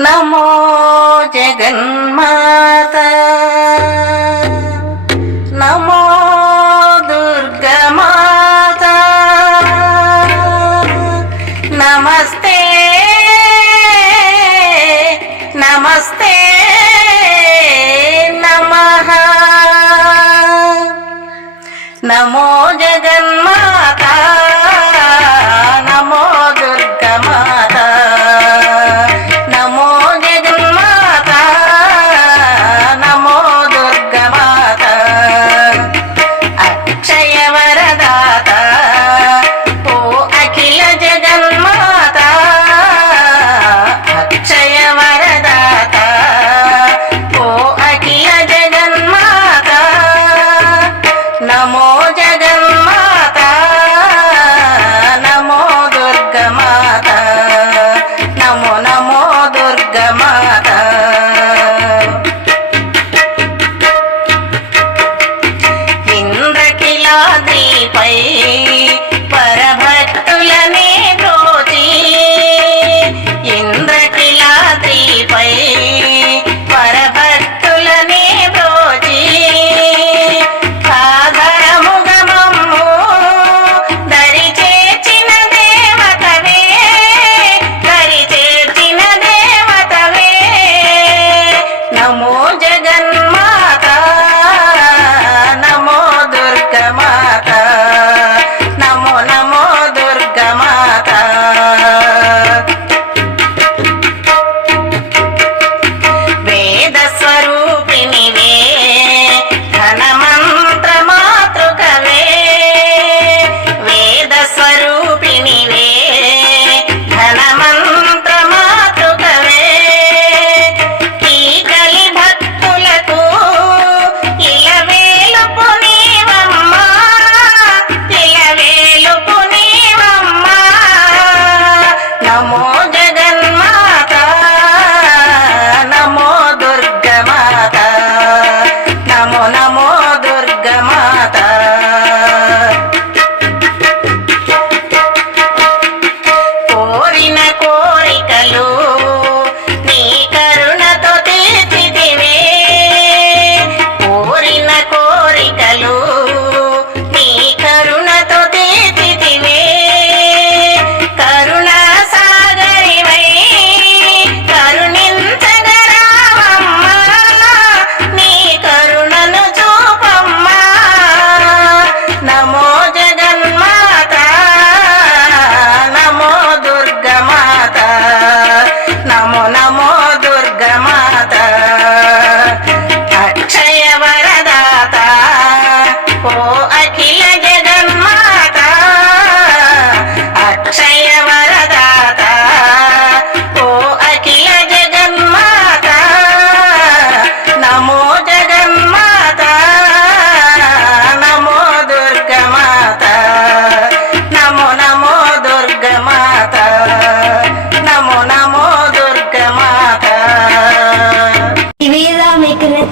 నమో జగన్మాత. నమో దుర్గమాత. నమస్తే. నమస్తే. పాదీపై పరభక్తులనే ప్రోతి ఇంద్రకిలాద్రిపై